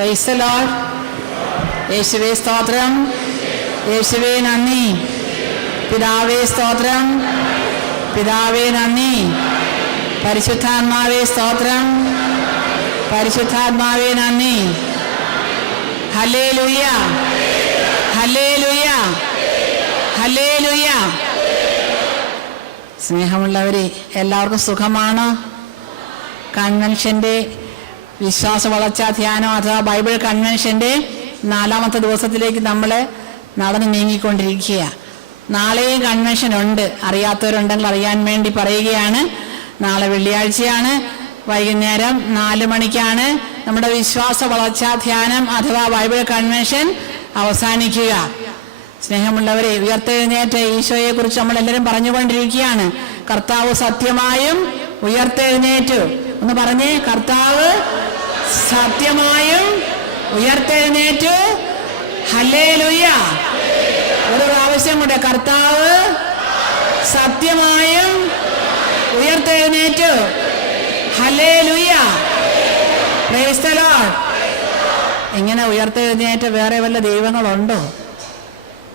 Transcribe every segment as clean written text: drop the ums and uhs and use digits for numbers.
Price the Lord. യേശുവേ സ്തോത്രം, യേശുവേ നന്ദി. പിതാവേ സ്തോത്രം, പിതാവേ നന്ദി. പരിശുദ്ധാത്മാവേ സ്തോത്രം, പരിശുദ്ധാത്മാവേ നന്ദി. Hallelujah, hallelujah, hallelujah. സ്നേഹമുള്ളവരെ, എല്ലാവർക്കും സുഖമാണോ? കൺവെൻഷൻ്റെ വിശ്വാസ വളർച്ചാ ധ്യാനം അഥവാ ബൈബിൾ കൺവെൻഷൻ്റെ 4ാമത്തെ ദിവസത്തിലേക്ക് നമ്മൾ നടന്ന് നീങ്ങിക്കൊണ്ടിരിക്കുക. നാളെയും കൺവെൻഷൻ ഉണ്ട്. അറിയാത്തവരുണ്ടെങ്കിൽ അറിയാൻ വേണ്ടി പറയുകയാണ്. നാളെ വെള്ളിയാഴ്ചയാണ്. വൈകുന്നേരം 4 മണിക്കാണ് നമ്മുടെ വിശ്വാസ വളർച്ചാ ധ്യാനം അഥവാ ബൈബിൾ കൺവെൻഷൻ അവസാനിക്കുക. സ്നേഹമുള്ളവരെ, ഉയർത്തെഴുന്നേറ്റ ഈശോയെ കുറിച്ച് നമ്മളെല്ലാവരും പറഞ്ഞുകൊണ്ടിരിക്കുകയാണ്. കർത്താവ് സത്യമായും ഉയർത്തെഴുന്നേറ്റു. ഒന്ന് പറഞ്ഞേ, കർത്താവ് സത്യമായും ഉയർത്തെഴുന്നേറ്റു. ഹല്ലേലൂയ. ഒരു പ്രാവശ്യം കൂടെ, കർത്താവ് സത്യമായും ഉയർത്തെഴുന്നേറ്റു. ഹല്ലേലൂയ. Price the Lord. ഇങ്ങനെ ഉയർത്തെഴുന്നേറ്റ വേറെ വല്ല ദൈവങ്ങളുണ്ടോ?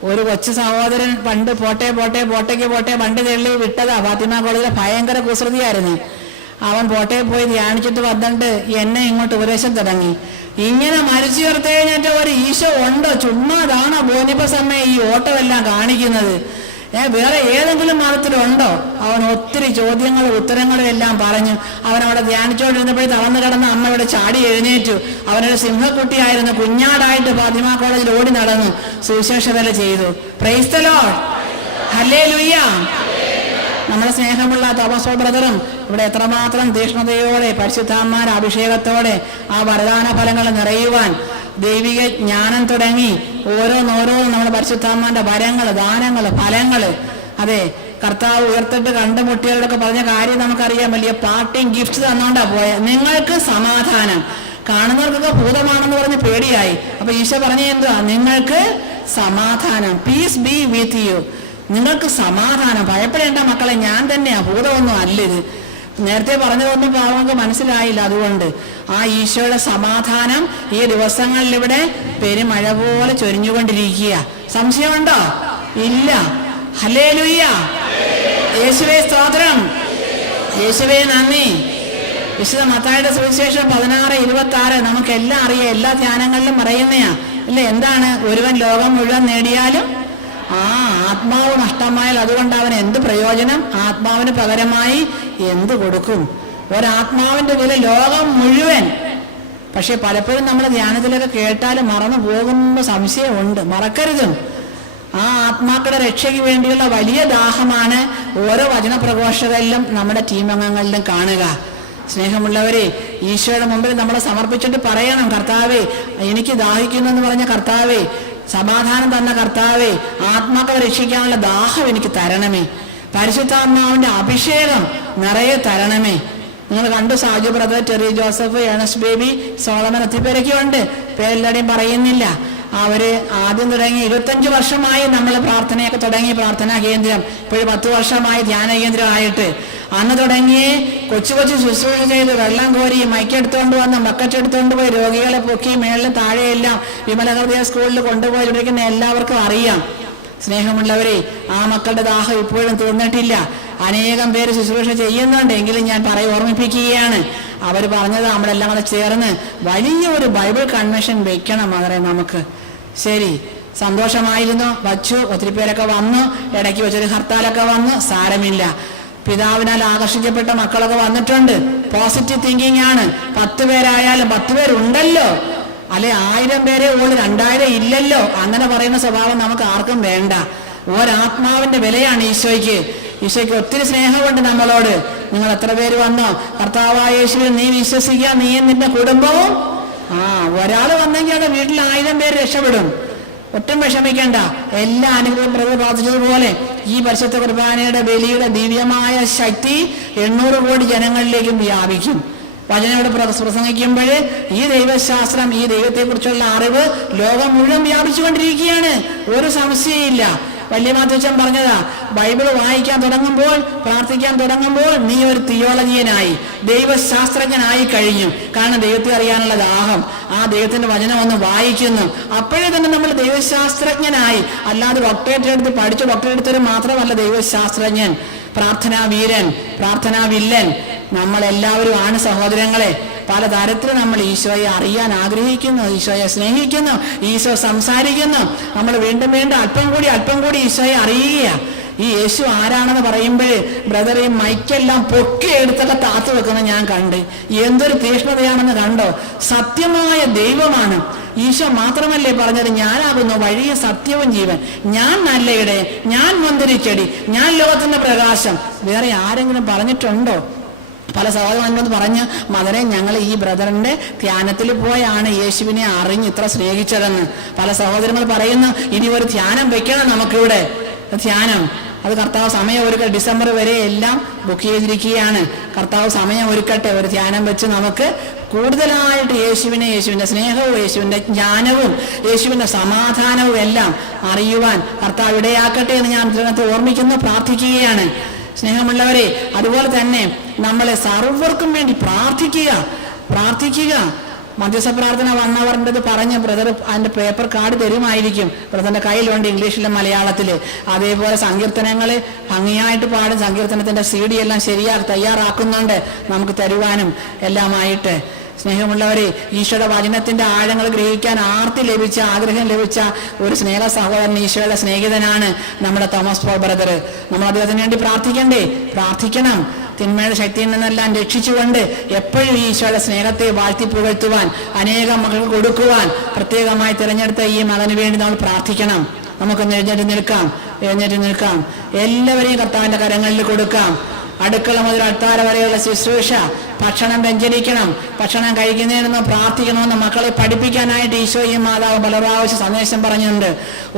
ഒരു കൊച്ചു സഹോദരൻ പണ്ട് പോട്ടേക്ക് വണ്ടി തള്ളി വിട്ടതാ. ഫാത്തിമ കോളേജിലെ ഭയങ്കര കുസൃതിയായിരുന്നു. അവൻ പോട്ടയിൽ പോയി ധ്യാനിച്ചിട്ട് വന്നിട്ട് എന്നെ ഇങ്ങോട്ട് ഉപദേശം തുടങ്ങി. ഇങ്ങനെ മരിച്ചുയർത്തെഴുന്നേറ്റ ഒരു ഈശോ ഉണ്ടോ? ചുമ്മാതാണോ ബോധിപ്പ സമയം ഈ ഓട്ടമെല്ലാം കാണിക്കുന്നത്? വേറെ ഏതെങ്കിലും മതത്തിലുണ്ടോ? അവൻ ഒത്തിരി ചോദ്യങ്ങളും ഉത്തരങ്ങളും എല്ലാം പറഞ്ഞു. അവനവിടെ ധ്യാനിച്ചുകൊണ്ടിരുന്നപ്പോഴേ തളർന്നു കിടന്ന് അമ്മ ഇവിടെ ചാടി എഴുന്നേറ്റു. അവനൊരു സിംഹക്കുട്ടിയായിരുന്നു. കുഞ്ഞാടായിട്ട് ഫാത്തിമ കോളേജിൽ ഓടി നടന്നു, സുവിശേഷ വേല ചെയ്തു. Price the Lord. ഹല്ലേലൂയ. നമ്മുടെ സ്നേഹമുള്ള തോമസ് ബ്രദറും ഇവിടെ എത്രമാത്രം തീക്ഷ്ണതയോടെ പരിശുദ്ധാത്മാരുടെ അഭിഷേകത്തോടെ ആ വരദാന ഫലങ്ങൾ നിറയുവാൻ ദൈവിക ജ്ഞാനം തുടങ്ങി ഓരോന്നോരോന്നും നമ്മുടെ പരിശുദ്ധാത്മാന്റെ വരങ്ങൾ, ദാനങ്ങൾ, ഫലങ്ങൾ. അതെ, കർത്താവ് ഉയർത്തിട്ട് കണ്ടുമുട്ടിയവരോടൊക്കെ പറഞ്ഞ കാര്യം നമുക്കറിയാം. വലിയ പാർട്ടിയും ഗിഫ്റ്റ് തന്നോണ്ടാ പോയത്. നിങ്ങൾക്ക് സമാധാനം. കാണുന്നവർക്കൊക്കെ ഭൂതമാണെന്ന് പറഞ്ഞ് പേടിയായി. അപ്പൊ ഈശോ പറഞ്ഞ എന്തുവാ? നിങ്ങൾക്ക് സമാധാനം. Peace be with you. നിങ്ങൾക്ക് സമാധാനം. ഭയപ്പെടേണ്ട മക്കളെ, ഞാൻ തന്നെയാ, ഭൂതമൊന്നും അല്ല ഇത്. നേരത്തെ പറഞ്ഞതൊന്നും നമുക്ക് മനസ്സിലായില്ല. അതുകൊണ്ട് ആ ഈശോയുടെ സമാധാനം ഈ ദിവസങ്ങളിലിവിടെ പെരുമഴ പോലെ ചൊരിഞ്ഞുകൊണ്ടിരിക്കുക. സംശയമുണ്ടോ? ഇല്ല. ഹല്ലേലൂയ. യേശുവേ സ്തോത്രം, യേശുവേ നന്ദി. വിശുദ്ധ മത്തായിയുടെ സുവിശേഷം 16:26 നമുക്കെല്ലാം അറിയാം. എല്ലാ ധ്യാനങ്ങളിലും പറയുന്നയാ അല്ലേ? എന്താണ്? ഒരുവൻ ലോകം മുഴുവൻ നേടിയാലും ആത്മാവ് നഷ്ടമായാൽ അതുകൊണ്ട് അവൻ എന്ത് പ്രയോജനം? ആത്മാവിന് പകരമായി എന്ത് കൊടുക്കും? ഒരാത്മാവിന്റെ വില ലോകം മുഴുവൻ. പക്ഷെ പലപ്പോഴും നമ്മൾ ധ്യാനത്തിലൊക്കെ കേട്ടാൽ മറന്നു പോകുന്ന സംശയമുണ്ട്. മറക്കരുതും. ആ ആത്മാക്കളുടെ രക്ഷയ്ക്ക് വേണ്ടിയുള്ള വലിയ ദാഹമാണ് ഓരോ വചനപ്രഘോഷകരിലും നമ്മുടെ ടീം അംഗങ്ങളിലും കാണുക. സ്നേഹമുള്ളവരെ, ഈശോയുടെ മുമ്പിൽ നമ്മളെ സമർപ്പിച്ചിട്ട് പറയണം, കർത്താവേ എനിക്ക് ദാഹിക്കുന്നു എന്ന് പറഞ്ഞ കർത്താവേ, സമാധാനം തന്ന കർത്താവേ, ആത്മാക്കളെ രക്ഷിക്കാനുള്ള ദാഹം എനിക്ക് തരണമേ. പരിശുദ്ധാത്മാവിന്റെ അഭിഷേകം നിറയെ തരണമേ. നിങ്ങൾ കണ്ടു, Saju brother, Terry Joseph, Ernest Baby, Solomon, ഒത്തിരിപ്പേരൊക്കെ ഉണ്ട്. പേരെല്ലാവരെയും പറയുന്നില്ല. അവര് ആദ്യം തുടങ്ങി 25 വർഷമായി നമ്മൾ പ്രാർത്ഥനയൊക്കെ തുടങ്ങി. പ്രാർത്ഥനാ കേന്ദ്രം ഇപ്പോഴും 10 വർഷമായി ധ്യാന കേന്ദ്രമായിട്ട്. അന്ന് തുടങ്ങിയേ കൊച്ചു ശുശ്രൂഷ ചെയ്ത് വെള്ളം കോരി മൈക്കെടുത്തോണ്ട് വന്ന് ബക്കറ്റ് എടുത്തോണ്ട് പോയി രോഗികളെ പൊക്കി മേളിലും താഴെയെല്ലാം വിമല ഹൃദയ സ്കൂളിൽ കൊണ്ടുപോയി ഇരിക്കുന്ന എല്ലാവർക്കും അറിയാം. സ്നേഹമുള്ളവരെ, ആ മക്കളുടെ ദാഹം ഇപ്പോഴും തീർന്നിട്ടില്ല. അനേകം പേര് ശുശ്രൂഷ ചെയ്യുന്നുണ്ടെങ്കിലും ഞാൻ ഓർമ്മിപ്പിക്കുകയാണ്. അവർ പറഞ്ഞത് നമ്മളെല്ലാം കൂടെ ചേർന്ന് വലിയൊരു ബൈബിൾ കൺവെൻഷൻ വെക്കണം. അവരെ നമുക്ക് ശരി, സന്തോഷമായിരുന്നു. വച്ചു, ഒത്തിരി പേരൊക്കെ വന്നു. ഇടയ്ക്ക് വെച്ചൊരു ഹർത്താലൊക്കെ വന്നു. സാരമില്ല. പിതാവിനാൽ ആകർഷിക്കപ്പെട്ട മക്കളൊക്കെ വന്നിട്ടുണ്ട്. പോസിറ്റീവ് തിങ്കിങ് ആണ്. 10 പേരായാലും 10 പേരുണ്ടല്ലോ, അല്ലെ 1000 പേരെ ഉള്ളു, 2000 ഇല്ലല്ലോ. അങ്ങനെ പറയുന്ന സ്വഭാവം നമുക്ക് ആർക്കും വേണ്ട. ഒരാത്മാവിന്റെ വിലയാണ് ഈശോയ്ക്ക്. ഈശോയ്ക്ക് ഒത്തിരി സ്നേഹമുണ്ട് നമ്മളോട്. നിങ്ങൾ എത്ര പേര് വന്നോ? കർത്താവായ യേശുവിൽ നീ വിശ്വസിക്കുക, നീയും നിന്റെ കുടുംബവും. ഒരാൾ വന്നെങ്കിൽ അവിടെ വീട്ടിൽ 1000 പേര് രക്ഷപ്പെടും. ഒട്ടും വിഷമിക്കേണ്ട. എല്ലാ അനുഗ്രഹം പ്രാർത്ഥിച്ചതുപോലെ ഈ പരിശുദ്ധ കുർബാനയുടെ ബലിയുടെ ദിവ്യമായ ശക്തി 800 കോടി ജനങ്ങളിലേക്കും വ്യാപിക്കും. വചനയോട് പ്രസംഗിക്കുമ്പോൾ ഈ ദൈവശാസ്ത്രം, ഈ ദൈവത്തെക്കുറിച്ചുള്ള അറിവ് ലോകം മുഴുവൻ വ്യാപിച്ചുകൊണ്ടിരിക്കുകയാണ്. ഒരു സംശയമില്ല. വലിയ മാത്തച്ഛൻ പറഞ്ഞതാ, ബൈബിൾ വായിക്കാൻ തുടങ്ങുമ്പോൾ, പ്രാർത്ഥിക്കാൻ തുടങ്ങുമ്പോൾ നീ ഒരു തിയോളജിയനായി, ദൈവശാസ്ത്രജ്ഞനായി കഴിഞ്ഞു. കാരണം ദൈവത്തെ അറിയാനുള്ള ദാഹം, ആ ദൈവത്തിന്റെ വചനം ഒന്ന് വായിക്കുന്നു, അപ്പോഴേ തന്നെ നമ്മൾ ദൈവശാസ്ത്രജ്ഞനായി. അല്ലാതെ ഡോക്ടറേറ്റ് എടുത്ത് പഠിച്ചു ഡോക്ടറേറ്റ് എടുത്തവർ മാത്രമല്ല ദൈവശാസ്ത്രജ്ഞൻ, പ്രാർത്ഥനാ വീരൻ, പ്രാർത്ഥനാ വില്ലൻ നമ്മളെല്ലാവരും ആണ് സഹോദരങ്ങളെ. പല തരത്തിൽ നമ്മൾ ഈശോയെ അറിയാൻ ആഗ്രഹിക്കുന്നു, ഈശോയെ സ്നേഹിക്കുന്നു, ഈശോ സംസാരിക്കുന്നു. നമ്മൾ വീണ്ടും വീണ്ടും അല്പം കൂടി ഈശോയെ അറിയുക. ഈ യേശു ആരാണെന്ന് പറയുമ്പോഴേ ബ്രദർ ഈ മൈക്കെല്ലാം പൊക്കി എടുത്തൊക്കെ താത്തു വെക്കുന്ന ഞാൻ കണ്ട്. എന്തൊരു തീഷ്ണതയാണെന്ന് കണ്ടോ? സത്യമായ ദൈവമാണ് ഈശോ. മാത്രമല്ലേ പറഞ്ഞത്, ഞാനാകുന്നു വഴിയും സത്യവും ജീവൻ, ഞാൻ നല്ലയിടെ, ഞാൻ മുന്തിരിച്ചെടി, ഞാൻ ലോകത്തിന്റെ പ്രകാശം. വേറെ ആരെങ്കിലും പറഞ്ഞിട്ടുണ്ടോ? പല സഹോദരന്മാരോട് പറഞ്ഞ്, മകനെ ഞങ്ങൾ ഈ ബ്രദറിന്റെ ധ്യാനത്തിൽ പോയാണ് യേശുവിനെ അറിഞ്ഞ് ഇത്ര സ്നേഹിച്ചതെന്ന്. പല സഹോദരങ്ങൾ പറയുന്നു, ഇനി ഒരു ധ്യാനം വെക്കണം നമുക്കിവിടെ. ധ്യാനം അത് കർത്താവ് സമയം ഒരുക്കട്ടെ, ഡിസംബർ വരെ എല്ലാം ബുക്ക് ചെയ്തിരിക്കുകയാണ്. കർത്താവ് സമയം ഒരുക്കട്ടെ, ഒരു ധ്യാനം വെച്ച് നമുക്ക് കൂടുതലായിട്ട് യേശുവിന്റെ സ്നേഹവും യേശുവിന്റെ ജ്ഞാനവും യേശുവിന്റെ സമാധാനവും എല്ലാം അറിയുവാൻ കർത്താവ് ഇടയാക്കട്ടെ എന്ന് ഞാൻ ഇതിനകത്ത് ഓർമ്മിക്കുന്നു, പ്രാർത്ഥിക്കുകയാണ്. സ്നേഹമുള്ളവരെ, അതുപോലെ തന്നെ നമ്മളെ സർവർക്കും വേണ്ടി പ്രാർത്ഥിക്കുക. മധ്യസ്ഥ പ്രാർത്ഥന വന്നവരുടേത് പറഞ്ഞ് ബ്രദർ അതിന്റെ പേപ്പർ കാർഡ് തരുമായിരിക്കും. ബ്രദറിന്റെ കയ്യിലുണ്ട്, ഇംഗ്ലീഷിലും മലയാളത്തില്. അതേപോലെ സങ്കീർത്തനങ്ങള് ഭംഗിയായിട്ട് പാടും, സങ്കീർത്തനത്തിന്റെ CD എല്ലാം തയ്യാറാക്കുന്നുണ്ട് നമുക്ക് തരുവാനും എല്ലാമായിട്ട്. സ്നേഹമുള്ളവരെ, ഈശോയുടെ വചനത്തിന്റെ ആഴങ്ങൾ ഗ്രഹിക്കാൻ ആഗ്രഹം ലഭിച്ച ഒരു സ്നേഹ സഹോദരൻ, ഈശോയുടെ സ്നേഹിതനാണ് നമ്മുടെ തോമസ് പോൾ ബ്രദർ. നമ്മൾ അദ്ദേഹത്തിന് വേണ്ടി പ്രാർത്ഥിക്കണം. തിന്മയുടെ ശക്തിയിൽ നിന്നെല്ലാം രക്ഷിച്ചുകൊണ്ട് എപ്പോഴും ഈശോയുടെ സ്നേഹത്തെ വാഴ്ത്തി പുകഴ്ത്തുവാൻ, അനേകം മക്കൾക്ക് കൊടുക്കുവാൻ പ്രത്യേകമായി തിരഞ്ഞെടുത്ത ഈ മകന് വേണ്ടി നമ്മൾ പ്രാർത്ഥിക്കണം. നമുക്കൊന്ന് എഴുന്നേറ്റ് നിൽക്കാം. എല്ലാവരെയും കർത്താവിന്റെ കരങ്ങളിൽ കൊടുക്കാം. അടുക്കള മുതൽ അത്താഴ വരെയുള്ള ശുശ്രൂഷ, ഭക്ഷണം വ്യഞ്ചരിക്കണം, ഭക്ഷണം കഴിക്കുന്നതിനൊന്ന് പ്രാർത്ഥിക്കണമെന്ന് മക്കളെ പഠിപ്പിക്കാനായിട്ട് ഈശോയും മാതാവ് പല പ്രാവശ്യം സന്ദേശം പറഞ്ഞിട്ടുണ്ട്.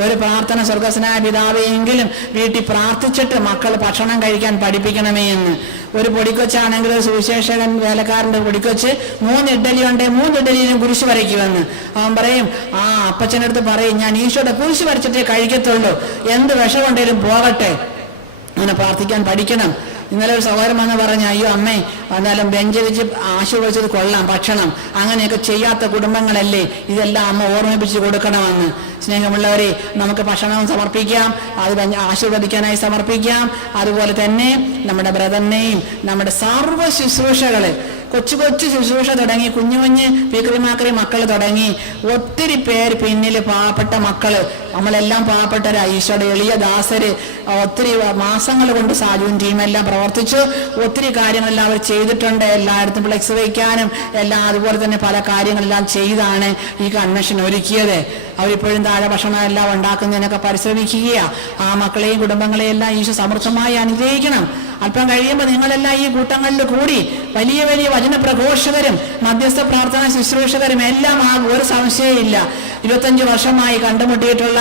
ഒരു പ്രാർത്ഥന സ്വർഗ്ഗസ്വനായ പിതാവെങ്കിലും വീട്ടിൽ പ്രാർത്ഥിച്ചിട്ട് മക്കൾ ഭക്ഷണം കഴിക്കാൻ പഠിപ്പിക്കണമേ എന്ന്. ഒരു പൊടിക്കൊച്ചാണെങ്കിൽ സുവിശേഷകൻ വേലക്കാരൻ്റെ പൊടിക്കൊച്ച് 3 ഇഡ്ഡലി ഉണ്ട്, 3 ഇഡ്ഡലിയിലും കുരിശ് വരയ്ക്കുമെന്ന്. അവൻ പറയും, ആ അപ്പച്ചൻ്റെ അടുത്ത് പറയും, ഞാൻ ഈശോയുടെ കുരിശ് വരച്ചിട്ടേ കഴിക്കത്തുള്ളൂ, എന്ത് വിഷമുണ്ടെങ്കിലും പോകട്ടെ. അങ്ങനെ പ്രാർത്ഥിക്കാൻ പഠിക്കണം. ഇന്നലെ ഒരു സഹോദരൻ വന്ന് പറഞ്ഞു, അയ്യോ അമ്മേ, എന്നാലും വ്യഞ്ചരിച്ച് ആശീർവദിച്ചത് കൊള്ളാം, ഭക്ഷണം അങ്ങനെയൊക്കെ ചെയ്യാത്ത കുടുംബങ്ങളല്ലേ, ഇതെല്ലാം അമ്മ ഓർമ്മിപ്പിച്ച് കൊടുക്കണമെന്ന്. സ്നേഹമുള്ളവരെ, നമുക്ക് ഭക്ഷണവും സമർപ്പിക്കാം, അത് ആശീർവദിക്കാനായി സമർപ്പിക്കാം. അതുപോലെ തന്നെ നമ്മുടെ ബ്രദറിനെയും നമ്മുടെ സർവ്വ ശുശ്രൂഷകള്, കൊച്ചു ശുശ്രൂഷ തുടങ്ങി, കുഞ്ഞു പീക്കറിമാക്കറി മക്കൾ തുടങ്ങി, ഒത്തിരി പേര് പിന്നിൽ പാവപ്പെട്ട മക്കള്, നമ്മളെല്ലാം പാവപ്പെട്ടവരാ, ഈശോയുടെ എളിയ ദാസര്. ഒത്തിരി മാസങ്ങൾ കൊണ്ട് സാജുവും ടീമെല്ലാം പ്രവർത്തിച്ചു. ഒത്തിരി കാര്യങ്ങളെല്ലാം അവർ ചെയ്തിട്ടുണ്ട്. എല്ലായിടത്തും ഫ്ലെക്സ് വയ്ക്കാനും എല്ലാം അതുപോലെ തന്നെ പല കാര്യങ്ങളെല്ലാം ചെയ്താണ് ഈ കൺവെൻഷൻ ഒരുക്കിയത്. അവരിപ്പോഴും താഴെ ഭക്ഷണം എല്ലാം ഉണ്ടാക്കുന്നതിനൊക്കെ പരിശ്രമിക്കുക. ആ മക്കളെയും കുടുംബങ്ങളെയും എല്ലാം ഈശോ സമൃദ്ധമായി അനുഗ്രഹിക്കണം. അല്പം കഴിയുമ്പോൾ നിങ്ങളെല്ലാം ഈ കൂട്ടങ്ങളിൽ കൂടി വലിയ വചന പ്രഘോഷകരും മധ്യസ്ഥ പ്രാർത്ഥന ശുശ്രൂഷകരും എല്ലാം ആകും, ഒരു സംശയമില്ല. 25 വർഷമായി കണ്ടുമുട്ടിയിട്ടുള്ള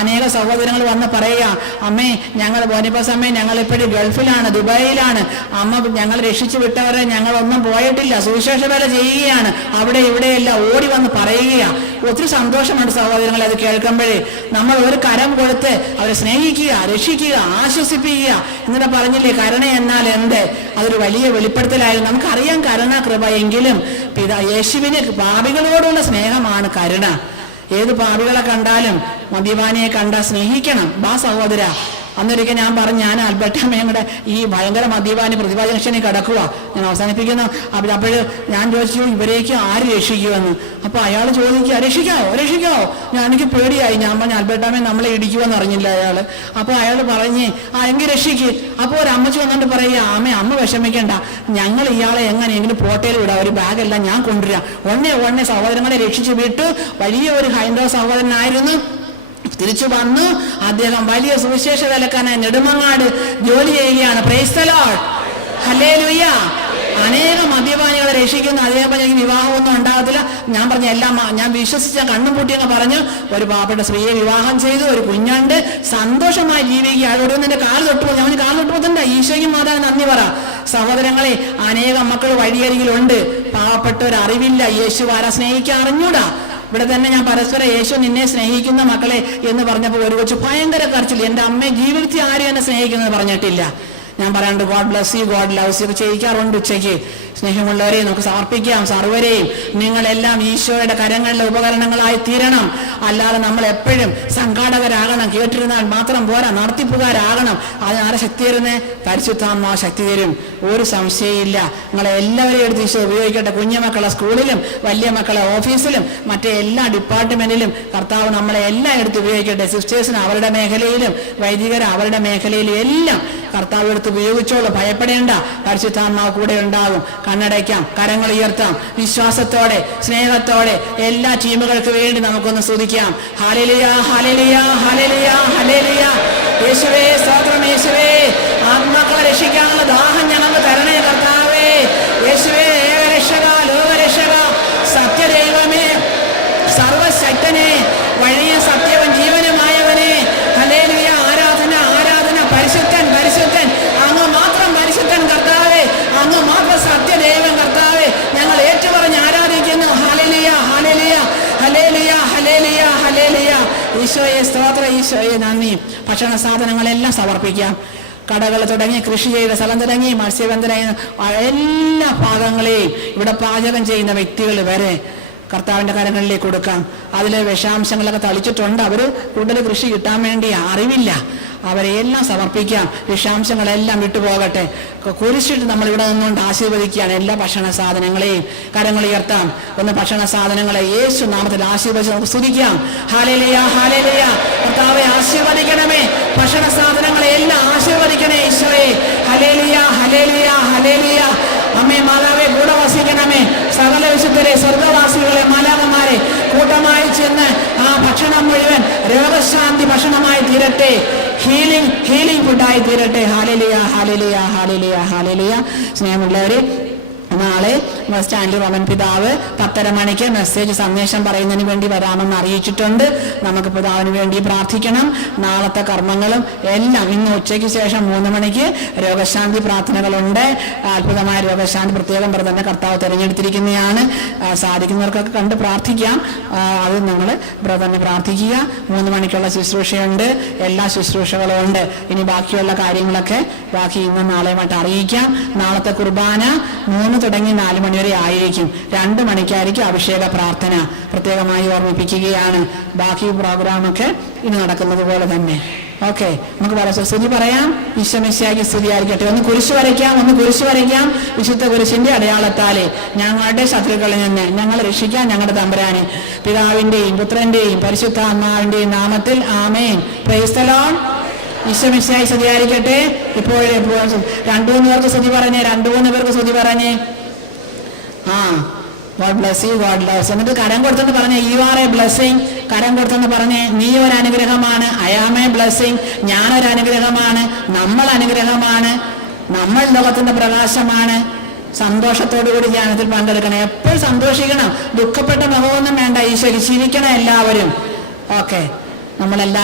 അനേക സഹോദരങ്ങൾ വന്ന് പറയുക, അമ്മേ ഞങ്ങൾ ബോനിപ്പാസ് അമ്മേ, ഞങ്ങൾ ഇപ്പോഴും ഗൾഫിലാണ്, ദുബായിലാണ്, അമ്മ ഞങ്ങൾ രക്ഷിച്ചു വിട്ടവരെ ഞങ്ങളൊന്നും പോയിട്ടില്ല, സുവിശേഷ വേല ചെയ്യുകയാണ്, അവിടെ ഇവിടെയെല്ലാം ഓടി വന്ന് പറയുകയാണ്. ഒത്തിരി സന്തോഷമാണ് സഹോദരങ്ങളെ അത് കേൾക്കുമ്പോഴേ. നമ്മൾ ഒരു കരം കൊടുത്ത് അവരെ സ്നേഹിക്കുക, രക്ഷിക്കുക, ആശ്വസിപ്പിക്കുക. എന്നിട്ട് പറഞ്ഞില്ലേ, കരുണ എന്നാൽ എന്ത്? അതൊരു വലിയ വെളിപ്പെടുത്തലായിരുന്നു. നമുക്കറിയാം കരുണ കൃപ, എങ്കിലും യേശുവിന് പാപികളോടുള്ള സ്നേഹമാണ് കരുണ. ഏത് പാപികളെ കണ്ടാലും മദ്യപാനിയെ കണ്ടാൽ സ്നേഹിക്കണം. സഹോദര, അന്നൊരിക്കൽ ഞാൻ പറഞ്ഞു, ഞാൻ ആൽബർട്ടമ്മയുടെ ഈ ഭയങ്കര മദ്യപാനി പ്രതിഭാ ജംഗ്ഷനിൽ കിടക്കുക, ഞാൻ അവസാനിപ്പിക്കുന്നു. അപ്പോഴ് ഞാൻ ചോദിച്ചു, ഇവരേക്ക് ആര് രക്ഷിക്കുമെന്ന്. അപ്പൊ അയാൾ ചോദിക്കുക, രക്ഷിക്കാവോ? എനിക്ക് പേടിയായി. ഞാൻ പറഞ്ഞു, ആൽബർട്ടമ്മയെ നമ്മളെ ഇടിക്കുമെന്ന് അറിഞ്ഞില്ല അയാൾ. അപ്പൊ അയാൾ പറഞ്ഞ്, എങ്കിൽ രക്ഷിക്ക്. അപ്പോൾ ഒരു അമ്മച്ചി വന്നിട്ട് പറയുക, അമ്മ വിഷമിക്കണ്ട, ഞങ്ങൾ ഇയാളെ എങ്ങനെയെങ്കിലും പോട്ടയിൽ വിടാം, ഒരു ബാഗെല്ലാം ഞാൻ കൊണ്ടുവരാം. ഉടനെ സഹോദരങ്ങളെ രക്ഷിച്ചു വിട്ടു. വലിയ ഒരു ഹൈന്ദവ സഹോദരനായിരുന്നു. തിരിച്ചു വന്നു. അദ്ദേഹം വലിയ സുവിശേഷ വേലക്കാരനായി നെടുമങ്ങാട് ജോലി ചെയ്യുകയാണ്. Price the Lord, hallelujah. അനേകം മദ്യപാനികളെ രക്ഷിക്കുന്നു. അതേപോലെ എനിക്ക് വിവാഹമൊന്നും ഉണ്ടാകത്തില്ല. ഞാൻ പറഞ്ഞ എല്ലാം ഞാൻ വിശ്വസിച്ച കണ്ണും പൂട്ടിയെന്ന് പറഞ്ഞു. ഒരു പാവപ്പെട്ട സ്ത്രീയെ വിവാഹം ചെയ്തു, ഒരു കുഞ്ഞുണ്ട്, സന്തോഷമായി ജീവിക്കുക. അതോടെ നിന്റെ കാല് തൊട്ടുപോ, ഞാൻ കാല് തൊട്ടുപോത്തണ്ട. ഈശോയ്ക്കും മാതാവ് നന്ദി പറ. സഹോദരങ്ങളെ, അനേകം മക്കൾ വഴിയരികിലുണ്ട്, പാവപ്പെട്ടവർ അറിവില്ല, യേശു ആരാ സ്നേഹിക്കാൻ അറിഞ്ഞൂടാ. ഇവിടെ തന്നെ ഞാൻ പരസ്പരം യേശു നിന്നെ സ്നേഹിക്കുന്ന മക്കളെ എന്ന് പറഞ്ഞപ്പോൾ ഒരു കൊച്ചു ഭയങ്കര കരച്ചിൽ, എൻ്റെ അമ്മയെ ജീവിതത്തിൽ ആരും എന്നെ സ്നേഹിക്കുന്നത് പറഞ്ഞിട്ടില്ല. ഞാൻ പറയാണ്ട് God bless you, God loves you ചെയ്യിക്കാറുണ്ട് ഉച്ചയ്ക്ക്. സ്നേഹമുള്ളവരെ നമുക്ക് സമർപ്പിക്കാം. സർവരെയും നിങ്ങളെല്ലാം ഈശോയുടെ കരങ്ങളിലെ ഉപകരണങ്ങളായി തീരണം. അല്ലാതെ നമ്മൾ എപ്പോഴും സംഘാടകരാകണം, കേട്ടിരുന്നാൽ മാത്രം പോരാ, നടത്തിപ്പുകാരാകണം. അതിനാരെ ശക്തി തരുന്നേ? പരിശുദ്ധാത്മാവ് ശക്തി തരും, ഒരു സംശയമില്ല. നിങ്ങളെ എല്ലാവരെയും എടുത്ത് ഈശോ ഉപയോഗിക്കട്ടെ. കുഞ്ഞുമക്കളെ സ്കൂളിലും വലിയ മക്കളെ ഓഫീസിലും മറ്റേ എല്ലാ ഡിപ്പാർട്ട്മെന്റിലും കർത്താവ് നമ്മളെ എല്ലാം എടുത്ത് ഉപയോഗിക്കട്ടെ. സിസ്റ്റേഴ്സിന് അവരുടെ മേഖലയിലും വൈദികർ അവരുടെ മേഖലയിലും എല്ലാം കർത്താവ് എടുത്ത് ഉപയോഗിച്ചോളൂ. ഭയപ്പെടേണ്ട, പരിശുദ്ധാത്മാവ് കൂടെ ഉണ്ടാകും. കണ്ണടയ്ക്കാം, കരങ്ങൾ ഉയർത്താം, വിശ്വാസത്തോടെ സ്നേഹത്തോടെ എല്ലാ ടീമുകൾക്ക് വേണ്ടി നമുക്കൊന്ന് സ്തുതിക്കാം. Hallelujah, hallelujah, hallelujah, hallelujah. യേശുവേ സ്തോത്രം, യേശുവേ ആത്മാക്കളെ രക്ഷിക്കാനുള്ള ദാഹം ഞങ്ങൾക്ക് തരണേ കർത്താവേ. യേശുവേ ഏകരക്ഷക, ലോകരക്ഷക, സത്യദൈവമേ, സർവശക്തനെ, വഴിയും സത്യവും ജീവനുമായവനെ, ഹല്ലേലൂയ. ആരാധന, ആരാധന. പരിശുദ്ധൻ, പരിശുദ്ധൻ, അങ്ങ് മാത്രം പരിശുദ്ധൻ കർത്താവേ, അങ്ങ് മാത്രം സത്യദൈവം കർത്താവേ. ഞങ്ങൾ ഏറ്റുപറഞ്ഞ് ആരാധിക്കുന്നു. Hallelujah, hallelujah, hallelujah, hallelujah, hallelujah. ഈശോയെ സ്തോത്രം, ഈശോയെ നന്ദി. ഭക്ഷണ സാധനങ്ങളെല്ലാം സമർപ്പിക്കാം. കടകൾ തുടങ്ങി, കൃഷി ചെയ്ത സ്ഥലം തുടങ്ങി, മത്സ്യബന്ധന എല്ലാ ഭാഗങ്ങളെയും ഇവിടെ പാചകം ചെയ്യുന്ന വ്യക്തികൾ വരെ കർത്താവിൻ്റെ കരങ്ങളിലേക്ക് കൊടുക്കാം. അതിലെ വിഷാംശങ്ങളൊക്കെ തളിച്ചിട്ടുണ്ട്. അവർ കൂടുതൽ കൃഷി കിട്ടാൻ വേണ്ടി അറിവില്ല. അവരെയെല്ലാം സമർപ്പിക്കാം. വിഷാംശങ്ങളെല്ലാം വിട്ടുപോകട്ടെ. കുരിശിട്ട് നമ്മൾ ഇവിടെ നിന്നുകൊണ്ട് ആശീർവദിക്കുകയാണ് എല്ലാ ഭക്ഷണ സാധനങ്ങളെയും. കരങ്ങൾ ഉയർത്താം. ഒന്ന് ഭക്ഷണ സാധനങ്ങളെ യേശു നാമത്തിൽ ആശീർവദിച്ച് നമുക്ക് സ്തുതിക്കാം. Hallelujah, hallelujah. കർത്താവെ ആശീർവദിക്കണമേ. ഭക്ഷണ സാധനങ്ങളെ എല്ലാം ആശീർവദിക്കണേ ഈശോയെ. Hallelujah, hallelujah, hallelujah. അമ്മേ മാതാവേ കൂടെ വസിക്കണമേ. സകല വിശുദ്ധരെ, സ്വർഗവാസികളെ, മാലാഖമാരെ കൂട്ടമായി ചെന്ന് ആ ഭക്ഷണം മുഴുവൻ രോഗശാന്തി ഭക്ഷണമായി തീരട്ടെ. ഹീലിംഗ് ഫുഡായി തീരട്ടെ. Hallelujah, hallelujah, hallelujah, hallelujah. സ്നേഹമുള്ളവരെ, നാളെ സ്റ്റാൻലി റോമൻ പിതാവ് 10:30 മണിക്ക് മെസ്സേജ് സന്ദേശം പറയുന്നതിന് വേണ്ടി വരാമെന്ന് അറിയിച്ചിട്ടുണ്ട്. നമുക്ക് പിതാവിന് വേണ്ടി പ്രാർത്ഥിക്കണം. നാളത്തെ കർമ്മങ്ങളും എല്ലാം ഇന്ന് ഉച്ചയ്ക്ക് ശേഷം 3 മണിക്ക് രോഗശാന്തി പ്രാർത്ഥനകളുണ്ട്. അത്ഭുതമായ രോഗശാന്തി പ്രത്യേകം തന്നെ കർത്താവ് തിരഞ്ഞെടുത്തിരിക്കുന്നതാണ്. സാധിക്കുന്നവർക്കൊക്കെ കണ്ട് പ്രാർത്ഥിക്കാം. അത് നിങ്ങൾ തന്നെ പ്രാർത്ഥിക്കുക. 3 മണിക്കുള്ള ശുശ്രൂഷയുണ്ട്, എല്ലാ ശുശ്രൂഷകളും ഉണ്ട്. ഇനി ബാക്കിയുള്ള കാര്യങ്ങളൊക്കെ ബാക്കി ഇന്നും നാളെയുമായിട്ട് അറിയിക്കാം. നാളത്തെ കുർബാന 3 തുടങ്ങി 4 മണി വരെ ആയിരിക്കും. 2 മണിക്കായിരിക്കും അഭിഷേക പ്രാർത്ഥന. പ്രത്യേകമായി ഓർമ്മിപ്പിക്കുകയാണ്. ബാക്കി പ്രോഗ്രാമൊക്കെ ഇനി നടക്കുന്നത് പോലെ തന്നെ. ഓക്കെ, നമുക്ക് സ്തുതി പറയാം. ഈശോമിശിഹായ്ക്ക് സ്തുതിയായിരിക്കട്ടെ. ഒന്ന് കുരിശ് വരയ്ക്കാം, ഒന്ന് കുരിശ് വരയ്ക്കാം. വിശുദ്ധ കുരിശിന്റെ അടയാളത്താലെ ഞങ്ങളുടെ ശത്രുക്കളിൽ നിന്ന് ഞങ്ങളെ രക്ഷിക്കാൻ ഞങ്ങളുടെ തമ്പുരാനെ. പിതാവിന്റെയും പുത്രന്റെയും പരിശുദ്ധാത്മാവിന്റെയും നാമത്തിൽ ആമേൻ. Praise the Lord. ഈശോമിശിഹായ്ക്ക് സ്തുതിയായിരിക്കട്ടെ. ഇപ്പോഴേ 2-3 പേർക്ക് സ്തുതി പറഞ്ഞേ, 2-3 പേർക്ക് സ്തുതി പറഞ്ഞേ. God bless you, God loves. എന്നിട്ട് കരം കൊടുത്തെന്ന് പറഞ്ഞേ, യു ആർ എ ബ്ലെസ്സിങ്. കരം കൊടുത്തെന്ന് പറഞ്ഞേ, നീ ഒരു അനുഗ്രഹമാണ്. I am a blessing. ഞാനൊരു അനുഗ്രഹമാണ്. നമ്മൾ അനുഗ്രഹമാണ്. നമ്മൾ ലോകത്തിന്റെ പ്രകാശമാണ്. സന്തോഷത്തോടുകൂടി ധ്യാനത്തിൽ പങ്കെടുക്കണം. എപ്പോഴും സന്തോഷിക്കണം. ദുഃഖപ്പെട്ട മുഖമൊന്നും വേണ്ട. ഈശോയ്ക്ക് ചിരിക്കണം എല്ലാവരും. ഓക്കെ, നമ്മളെല്ലാവരും